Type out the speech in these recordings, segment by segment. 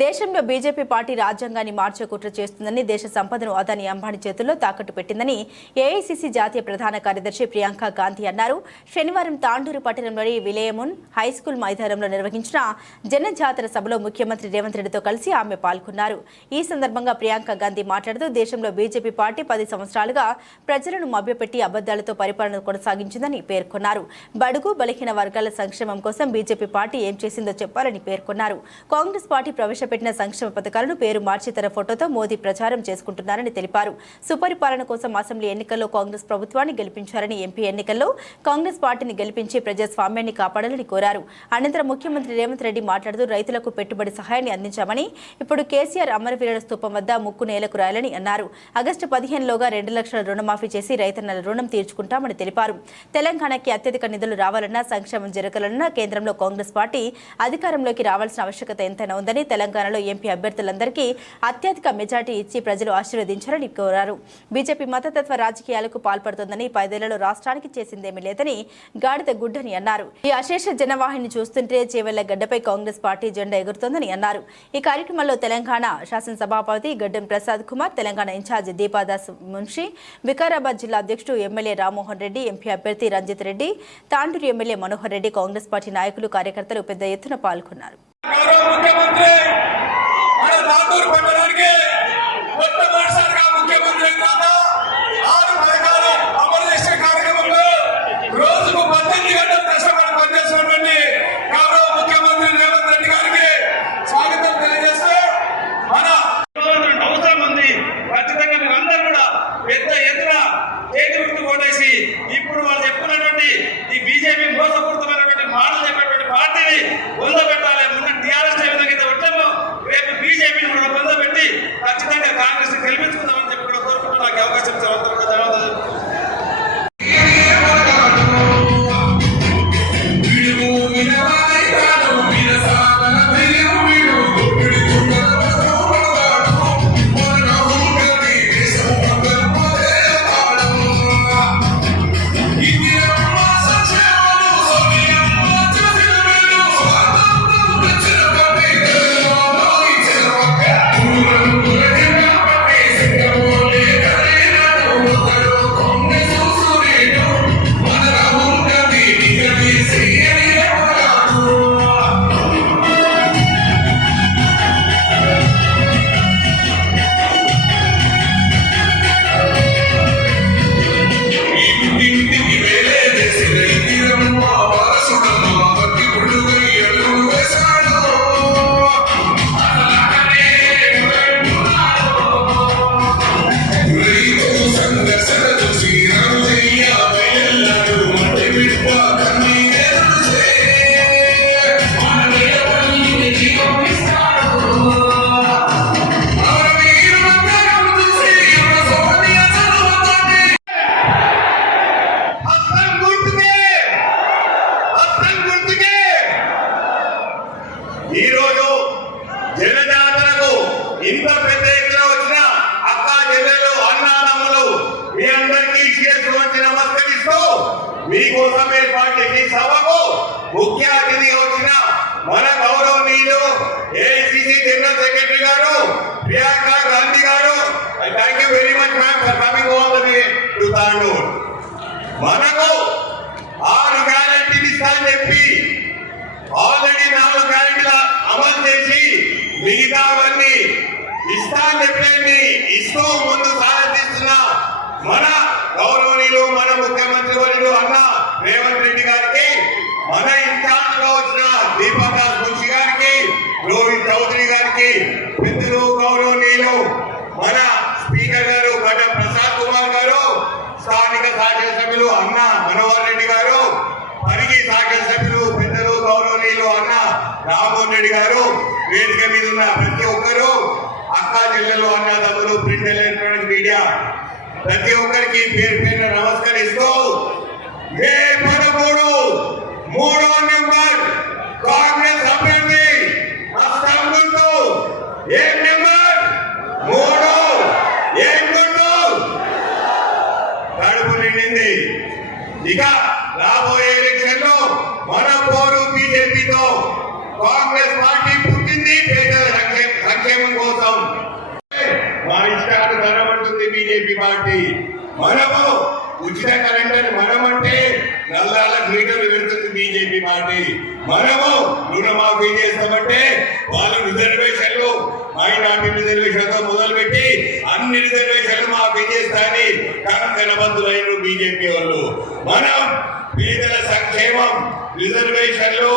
దేశంలో BJP party రాజ్యాంగాన్ని మార్చే కుట్ర చేస్తుందని, దేశ సంపదను అదాని అంబానీ చేతుల్లో తాకట్టు పెట్టిందని ఏఐసీసీ జాతీయ ప్రధాన కార్యదర్శి ప్రియాంక గాంధీ అన్నారు. శనివారం తాండూరు పట్టణంలోని విలేయమున్ హైస్కూల్ మైదానంలో నిర్వహించిన జనజాతర సభలో ముఖ్యమంత్రి రేవంత్ రెడ్డితో కలిసి ఆమె పాల్గొన్నారు. ఈ సందర్భంగా ప్రియాంక గాంధీ మాట్లాడుతూ దేశంలో బీజేపీ పార్టీ 10 సంవత్సరాలుగా ప్రజలను మభ్యపెట్టి అబద్దాలతో పరిపాలన కొనసాగించిందని పేర్కొన్నారు. బడుగు బలహీన వర్గాల సంక్షేమం కోసం బీజేపీ పార్టీ ఏం చేసిందో చెప్పాలని పేర్కొన్నారు. కాంగ్రెస్ పార్టీ ప్రవేశపెట్టిన సంక్షేమ పథకాలను పేరు మార్చి తన ఫోటోతో మోదీ ప్రచారం చేసుకుంటున్నారని తెలిపారు. సుపరిపాలన కోసం అసెంబ్లీ ఎన్నికల్లో కాంగ్రెస్ ప్రభుత్వాన్ని గెలిపించారని, ఎంపీ ఎన్నికల్లో కాంగ్రెస్ పార్టీని గెలిపించి ప్రజాస్వామ్యాన్ని కాపాడాలని కోరారు. అనంతరం ముఖ్యమంత్రి రేవంత్ రెడ్డి మాట్లాడుతూ రైతులకు పెట్టుబడి సహాయాన్ని అందించామని, ఇప్పుడు కేసీఆర్ అమరవీరుల స్థూపం వద్ద ముక్కు నేలకు రాయాలని అన్నారు. ఆగస్టు 15లోగా 2 లక్షల రుణమాఫీ చేసి రైతన్నల రుణం తీర్చుకుంటామని తెలిపారు. తెలంగాణకి అత్యధిక నిధులు రావాలన్నా, సంక్షేమం జరగాలన్నా కేంద్రంలో కాంగ్రెస్ పార్టీ అధికారంలోకి రావాల్సిన ఆవశ్యకత ఎంతైనా ఉందని, తెలంగాణలో ఎంపీ అభ్యర్థులందరికీ అత్యధిక మెజార్టీ ఇచ్చి ప్రజలు ఆశీర్వదించాలని కోరారు. బీజేపీ మతతత్వ రాజకీయాలకు పాల్పడుతోందని, 10 ఏళ్లలో రాష్ట్రానికి చేసిందేమీ లేదని గాడిద గుడ్డని అన్నారు. ఈ అశేష జనవాహిని చూస్తుంటే చేవెళ్ల గడ్డపై కాంగ్రెస్ పార్టీ జెండా ఎగురుతోందని అన్నారు. ఈ కార్యక్రమంలో తెలంగాణ శాసనసభాపతి గడ్డం ప్రసాద్ కుమార్, తెలంగాణ ఇన్ఛార్జ్ దీపాదాస్ మున్షి, వికారాబాద్ జిల్లా అధ్యక్షుడు ఎమ్మెల్యే రామ్మోహన్ రెడ్డి, ఎంపీ అభ్యర్థి రంజిత్ రెడ్డి, తాండూరు ఎమ్మెల్యే మనోహర్ రెడ్డి, కాంగ్రెస్ పార్టీ నాయకులు, కార్యకర్తలు పెద్ద ఎత్తున పాల్గొన్నారు. ఇప్పుడు వాళ్ళు చెప్పుకున్నటువంటి ఈ బీజేపీ మోసపూరితమైనటువంటి మాటలు చెప్పేటువంటి పార్టీని పొందబెట్టాలి. మొన్న టీఆర్ఎస్ విధంగా వచ్చాము, రేపు బీజేపీని కూడా పొందబెట్టి ఖచ్చితంగా కాంగ్రెస్ గెలిపించుకుందామని చెప్పి కూడా కోరుకుంటూ నాకు అవకాశం ఇచ్చారు. ఈరోజు జనజాతరకు ఇంత పెద్ద ఎత్తున వచ్చిన అక్క చెల్లెలు, అన్నదమ్ములు మీ అందరికీ శిరస్సు వంచి నమస్కరిస్తూ మీకోసం ఏర్పాటు చేసిన సభకు ముఖ్య అతిథిగా వచ్చిన మన గౌరవనీయులు ఏఐసీసీ జనరల్ సెక్రటరీ గారు ప్రియాంక గాంధీ గారు, thank you very much ma'am for coming over to Tandur. మనకు 6 గ్యారెంటీలు ఇస్తానని చెప్పి ఆల్రెడీ 4 గ్యారెంటీలు అమలు చేసి మిగతావన్నీ ఇస్తానని చెప్పి ఇస్తూ ముందు సాధిస్తున్న మన గౌరవనీయులు, మన ముఖ్యమంత్రి వర్యులు అన్న రేవంత్ రెడ్డి గారికి, మన ఇన్ఛార్జ్ లో వచ్చిన దీపాదాస్ మున్షి గారికి, రోహిత్ చౌదరి గారికి, పెద్దలు గౌరవనీయులు మన స్పీకర్ గారు గడ్డం ప్రసాద్ కుమార్ గారు, స్థానిక శాసనసభ్యులు అన్న మనోహర్ రెడ్డి గారు, పరిగి శాసనసభ్యులు పెద్దలు గౌరవనీయులు అన్న రామ్మోహన్ రెడ్డి గారు, వేదిక మీద ఉన్న ప్రతి ఒక్కరు, అక్క చెల్లెలు, అన్నదమ్ములు, ప్రింట్ ఎలక్ట్రానిక్ మీడియా ప్రతి ఒక్కరికి పేరు పేరు నమస్కరిస్తూ మే 13 3వ నెంబర్ కాంగ్రెస్ అభ్యర్థి అస్తంగుంటూ ఏ నెంబర్ 3 ఏం గుంటూ కడుపు నిండింది. ఇక రాబోయే ఎలక్షన్ లో మన పోరు బీజేపీతో కాంగ్రెస్ పార్టీ పుట్టింది పేదల సంక్షేమ పార్టీ. మనము ఉచిత కరెంట్ అని మనమంటే నల్లాల మీటర్లు పెడుతుంది బీజేపీ పార్టీ. మనము రుణమాఫీ చేస్తామంటే వాళ్ళు రిజర్వేషన్లు మైనార్టీ రిజర్వేషన్తో మొదలుపెట్టి అన్ని రిజర్వేషన్లు మాఫీ చేస్తారని కంకణబద్ధులైన బీజేపీ వాళ్ళు. మనం పేదల సంక్షేమం రిజర్వేషన్లు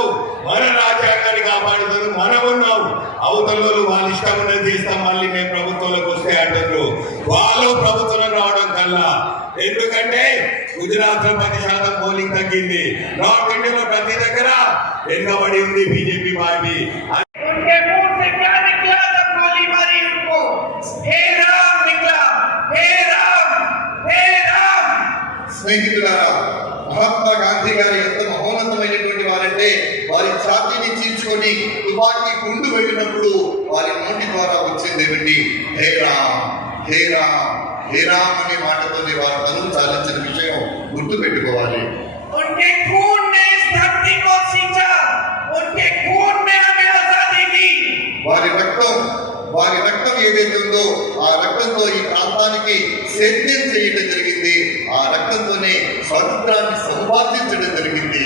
మన రాజ్యాంగాన్ని కాపాడుతారు. మనం ఉన్నాం, అవతల వాళ్ళ ఇష్టం ఉన్నది చేస్తాం, మళ్ళీ మేము ప్రభుత్వంలోకి వస్తే అంటారు. వాళ్ళు ప్రభుత్వం రావడం కల్లా ఎందుకంటే గుజరాత్ లో 10% పోలింగ్ తగ్గింది. నార్త్ ఇండియాలో ప్రతి దగ్గర వెనుకబడి ఉంది బీజేపీ పార్టీ. స్నేహితులారా, మహాత్మా గాంధీ గారు ఎంత మహోన్నతమైనటువంటి వారంటే వారి ఛాతీని చీల్చుకొని తుపాకీ గుండు వెళ్ళినప్పుడు వారి నోటి ద్వారా వచ్చింది ఏమిటి? హే రామ్, హే రామ్, హే రామ్ అనే మాటతోనే వారు తను చాలించిన విషయం గుర్తు పెట్టుకోవాలి. వారి రక్తం ఏదైతే ఉందో ఆ రక్తంతో ఈ ప్రాంతానికి సేద్యం చేయడం జరిగింది. ఆ రక్తంతోనే స్వాతంత్రాన్ని సంపాదించడం జరిగింది.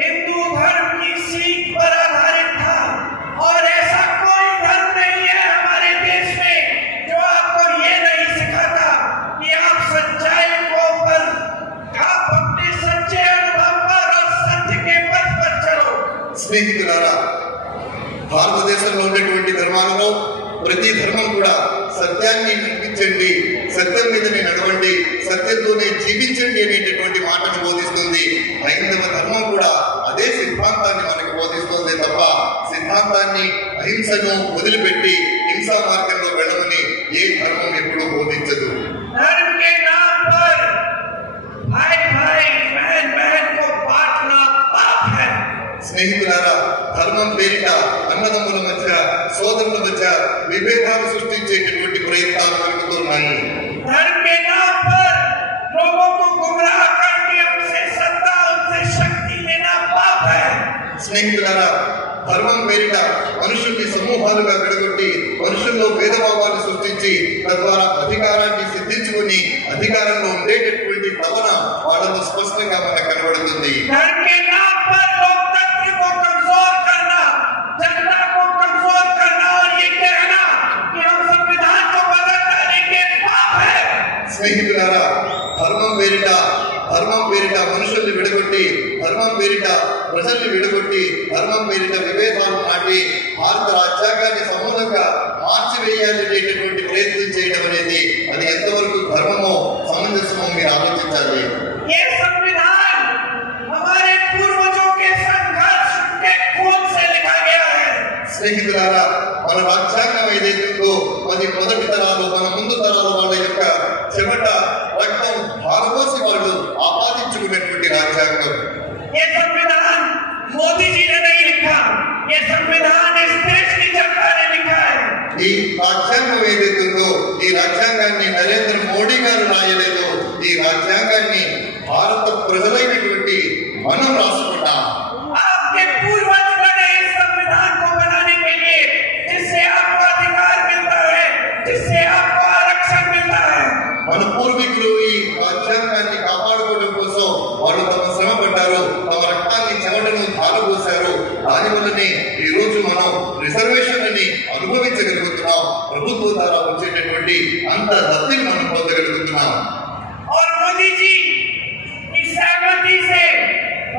हिंदू धर्म की सीख पर आधारित था और ऐसा कोई धर्म नहीं है हमारे देश में जो आपको ये नहीं सिखाता कि आप सच्चाई को पर आप अपने सच्चे अनुभव पर और सत्य के पथ पर चलो. స్నేహితులారా, భారతదేశంలో ఉన్నటువంటి ధర్మాలలో ప్రతి ధర్మం కూడా సత్యాన్ని నడిపించండి, సత్యం మీదనే నడవండి, సత్యంతోనే జీవించండి అనేటటువంటి మాటను బోధిస్తుంది. హైందవ ధర్మం కూడా అదే సిద్ధాంతాన్ని మనకు బోధిస్తుంది తప్ప సిద్ధాంతాన్ని అహింసను వదిలిపెట్టి హింసా మార్గంలో వెళ్ళమని ఏ ధర్మం ఎప్పుడూ బోధించదు. స్నేహితులారా, ధర్మం పేరిట అన్నదమ్ముల మధ్య, సోదరుల మధ్య విభేదాలు సృష్టించేటటువంటి ప్రయత్నాలు జరుగుతున్నాయి. స్నేహితులారా, ధర్మం పేరిట మనుషుల్ని సమూహాలుగా విడగొట్టి మనుషుల్లో భేదభావాన్ని సృష్టించి తద్వారా అధికారాన్ని సిద్ధించుకుని అధికారంలో ఉండేటటువంటి తపన వాళ్ళను స్పష్టంగా మనకు కనబడుతుంది. స్నేహితులారా, ధర్మం పేరిట మనుషుల్ని విడగొట్టి, ధర్మం పేరిట ప్రజల్ని విడగొట్టి, ధర్మం పేరిట విభేదాలు నాటి భారత రాజ్యాంగాన్ని సమూలంగా మార్చివేయాలనేటటువంటి ప్రయత్నం చేయడం అనేది అది ఎంతవరకు ధర్మమో సమంజసమో మీరు ఆలోచించాలి. స్నేహితులారా, మన రాజ్యాంగం ఏదైతే ఉందో అది మొదటి తరాలు, మన ముందు తరాలు వాళ్ళ యొక్క చెమట రక్తం భారతదేశ వాళ్ళు ఆపాదించుకున్నటువంటి రాజ్యాంగం. ఈ రాజ్యాంగం ఏదైతే ఉందో ఈ రాజ్యాంగాన్ని నరేంద్ర మోడీ గారు రాయలేదు. ఈ రాజ్యాంగాన్ని భారత ప్రజలైనటువంటి మనం రాసుకున్నాం. మన పూర్వీకులు ఈ రాజ్యాంగాన్ని కాపాడుకోవడం కోసం వాళ్ళు తమ శ్రమ పడ్డారు, తమ రక్తాన్ని చెమటను ధారపోశారు. దానివల్లనే ఈ రోజు మనం రిజర్వేషన్లని అనుభవించగలుగుతున్నాం. ప్రభుత్వం ద్వారా వచ్చేటటువంటి అంత లబ్ధిని మనం పొందగలుగుతున్నాం.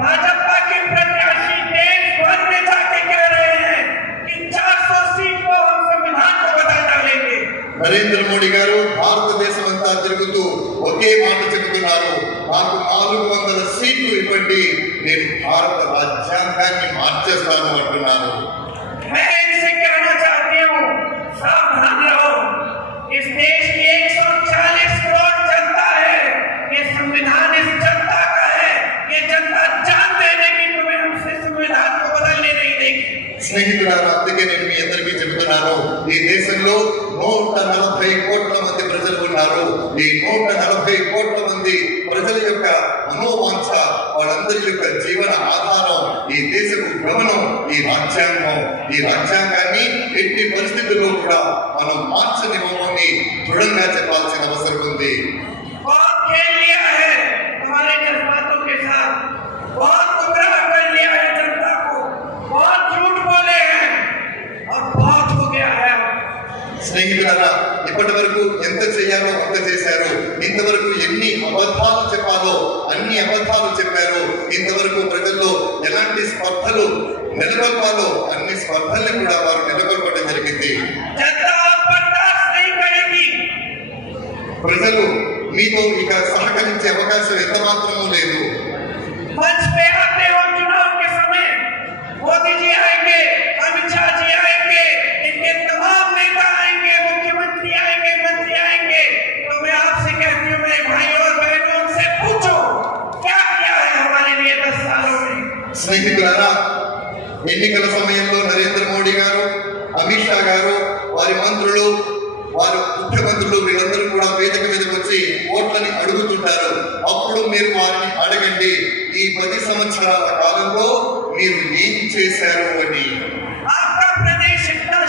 भाजपा के प्रत्याशी देश भर में जाके कह रहे हैं कि 400 सीट को हम संविधान को बदल डालेंगे. నరేంద్ర మోడీ గారు భారతదేశం అంతా తిరుగుతూ ఒకే మాట చెబుతున్నారు, నాకు 400 సీట్లు ఇవ్వండి, నేను భారత రాజ్యాంగాన్ని మార్చేస్తాను అంటున్నారు. मैं इनसे कहना चाहती हूँ, सावधान रहो. इस देश की 140 करोड़ जनता है. ये संविधान इस जनता का है. ये जनता जान देने की तुम्हें हमसे संविधान को बदलने नहीं देगी. స్నేహితులారా, అందుకే నేను మీ అందరికీ చెబుతున్నాను, ఈ దేశంలో 140 కోట్ల మంది ప్రజలు ఉన్నారు. ఈ 140 కోట్ల మంది ప్రజల యొక్క మనోవాంఛ, వాళ్ళందరి యొక్క జీవన ఆధారం ఈ దేశపు గమనం ఈ రాజ్యాంగం. ఈ రాజ్యాంగాన్ని ఎట్టి పరిస్థితుల్లో కూడా మనం మార్చనివ్వమని దృఢంగా చెప్పాల్సిన అవసరం ఉంది. बहुत खेल लिया है हमारे जज्बातों के साथ, बहुत गुमराह कर लिया है जनता को, बहुत झूठ बोले हैं और बहुत हो गया है. స్నేహితులారా, ఇప్పటి వరకు ఎంత చేయాలో అంత చేశారు. ఇంతవరకు ఎన్ని అబద్ధాలు చెప్పాలో అన్ని అబద్ధాలు చెప్పారు. ఇంతవరకు ప్రజల్లో ఎలాంటి స్పర్ధలు నెలకొల్పాలో అన్ని స్పర్ధల్ని కూడా వారు నెలకొల్పడం జరిగింది. जनता बर्दाश्त नहीं करेगी. ప్రజలు మీతో ఇక సహకరించే అవకాశం ఎంత మాత్రమూ లేదు. मंच पे आते और चुनाव के समय मोदी जी आएंगे, अमित शाह जी आएंगे, इनके तमाम नेता आएंगे, मुख्यमंत्री आएंगे, मंत्री आएंगे. तो मैं आपसे कहती हूँ मेरे भाइयों और बहनों, उनसे पूछो क्या किया है हमारे लिए 10 सालों में. స్నేహితులారా, ఎన్నికల సమయంలో నరేంద్ర మోడీ గారు, అమిత్ షా గారు, వారి మంత్రులు, వారు ముఖ్యమంత్రులు వీళ్ళందరూ కూడా వేదిక మీదకి వచ్చి ఓట్లని అడుగుతుంటారు. అప్పుడు మీరు వారిని అడగండి, ఈ 10 సంవత్సరాల కాలంలో మీరు ఏం చేశారు అని. आपका प्रदेश इतना